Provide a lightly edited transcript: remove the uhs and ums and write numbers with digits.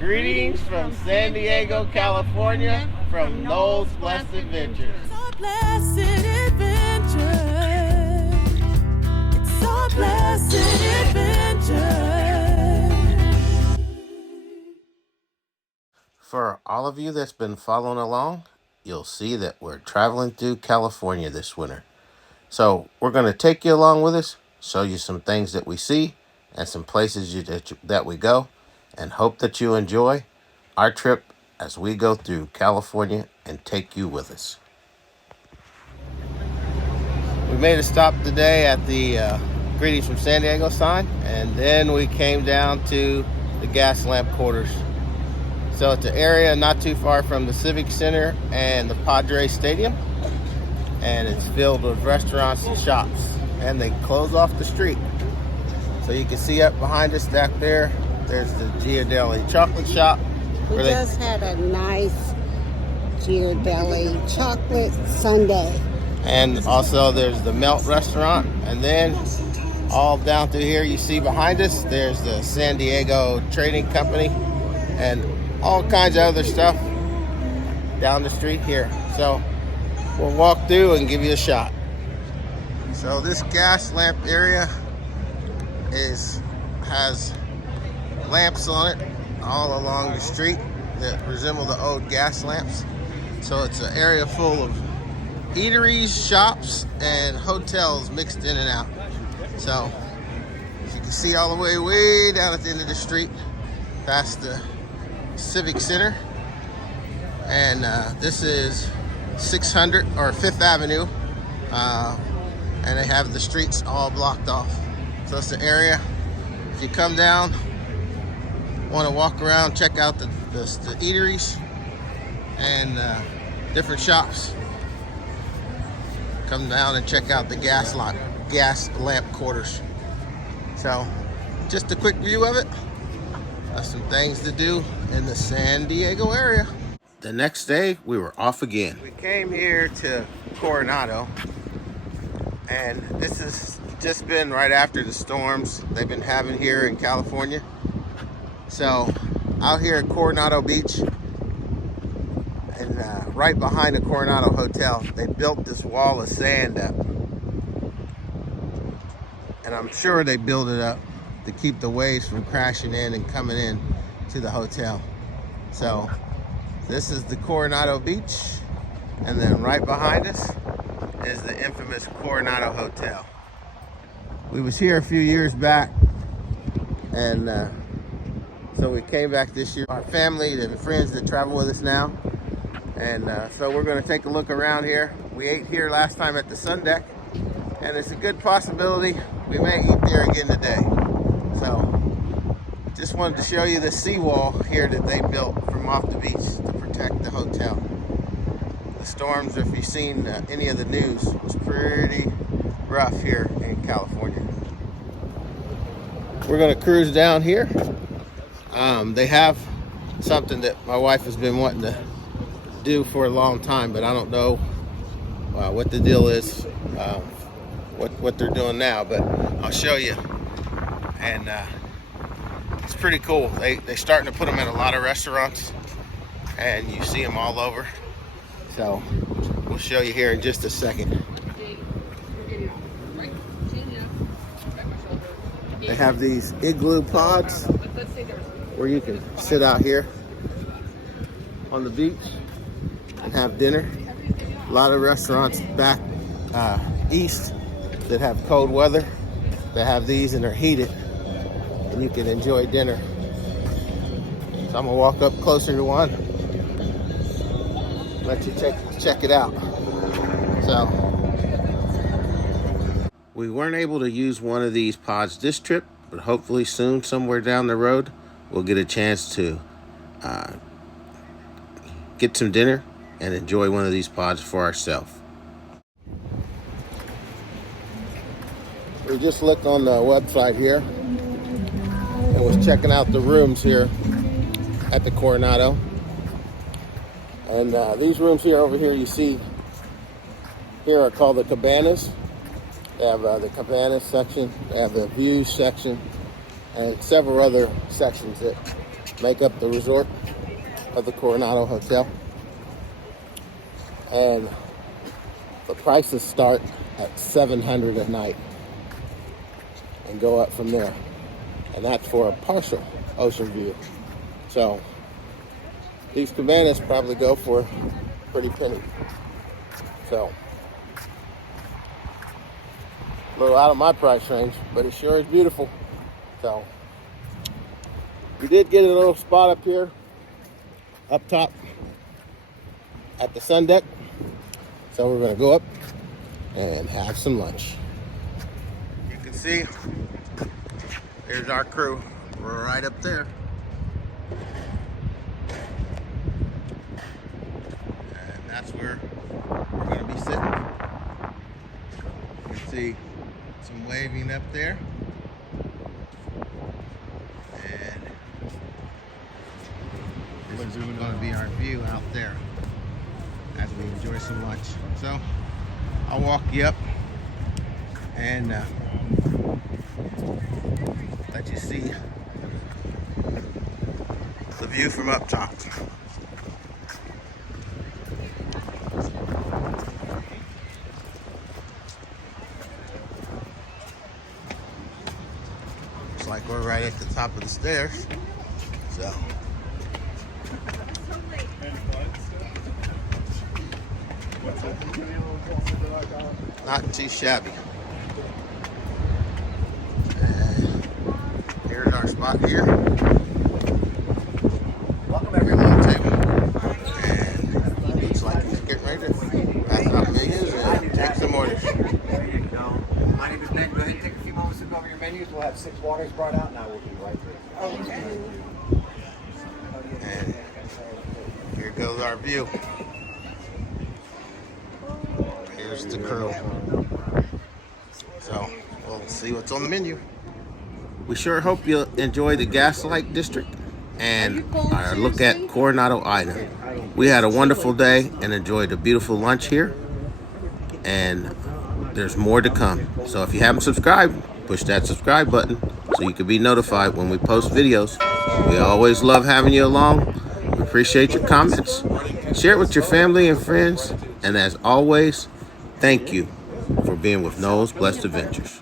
Greetings from San Diego, California, from Noel's Blessed Adventures. It's our blessed adventure. It's our blessed adventure. For all of you that's been following along, you'll see that we're traveling through California this winter. So we're going to take you along with us, show you some things that we see and some places that we go, and hope that you enjoy our trip as we go through California and take you with us. We made a stop today at the Greetings from San Diego sign, and then we came down to the gas lamp quarters. So it's an area not too far from the Civic Center and the Padres Stadium, and it's filled with restaurants and shops, and they close off the street. So you can see up behind us back there, there's the Ghirardelli chocolate shop. We just had a nice Ghirardelli chocolate sundae. And also there's the Melt restaurant. And then all down through here you see behind us, there's the San Diego Trading Company and all kinds of other stuff down the street here. So we'll walk through and give you a shot. So this gas lamp area has lamps on it all along the street that resemble the old gas lamps. So it's an area full of eateries, shops, and hotels mixed in and out. So as you can see all the way down at the end of the street past the Civic Center. And this is 600 or 5th Avenue, and they have the streets all blocked off. So it's the area. If you come down, want to walk around, check out the eateries and different shops, come down and check out the gas lamp quarters. So just a quick view of it. Some things to do in the San Diego area. The next day we were off again. We came here to Coronado, and this has just been right after the storms they've been having here in California. So out here at Coronado Beach, and right behind the Coronado Hotel, they built this wall of sand up. And I'm sure they built it up to keep the waves from crashing in and coming in to the hotel. So this is the Coronado Beach, and then right behind us is the infamous Coronado Hotel. We was here a few years back, and so we came back this year. Our family and friends that travel with us now, and so we're going to take a look around here. We ate here last time at the Sun Deck, and it's a good possibility we may eat there again today. So just wanted to show you the seawall here that they built from off the beach to protect the hotel. The storms, if you've seen any of the news, was pretty rough here in California. We're going to cruise down here. They have something that my wife has been wanting to do for a long time, but I don't know what the deal is, what they're doing now, but I'll show you. And it's pretty cool. They're starting to put them in a lot of restaurants, and you see them all over. So we'll show you here in just a second. They have these igloo pods where you can sit out here on the beach and have dinner. A lot of restaurants back east that have cold weather, they have these and they're heated, and you can enjoy dinner. So I'm gonna walk up closer to one, let you check it out. So we weren't able to use one of these pods this trip, but hopefully soon, somewhere down the road, we'll get a chance to get some dinner and enjoy one of these pods for ourselves. We just looked on the website here and was checking out the rooms here at the Coronado. And these rooms here over here you see here are called the cabanas. They have the cabanas section, they have the views section, and several other sections that make up the resort of the Coronado Hotel. And the prices start at $700 a night and go up from there. And that's for a partial ocean view. So these cabanas probably go for a pretty penny. So a little out of my price range, but it sure is beautiful. So we did get a little spot up here, up top at the sun deck. So we're gonna go up and have some lunch. You can see, there's our crew. We're right up there. And that's where we're gonna be sitting. You can see some waving up there. And this is going to be our view out there as we enjoy some lunch. So I'll walk you up and let you see the view from up top. Looks like we're right at the top of the stairs. So not too shabby. And here's our spot here. Welcome everyone. Table. And looks like he's getting ready to pass out menus and take some orders. There you go. My name is Ben. Go ahead and take a few moments to go over your menus. We'll have 6 waters brought out, and I will be right there. Okay. And here goes our view. Here's the crew. So we'll see what's on the menu. We sure hope you'll enjoy the Gaslight District and our look at Coronado Island. We had a wonderful day and enjoyed a beautiful lunch here. And there's more to come. So if you haven't subscribed, push that subscribe button so you can be notified when we post videos. We always love having you along. We appreciate your comments. Share it with your family and friends. And as always, thank you for being with Noel's Blessed Adventures.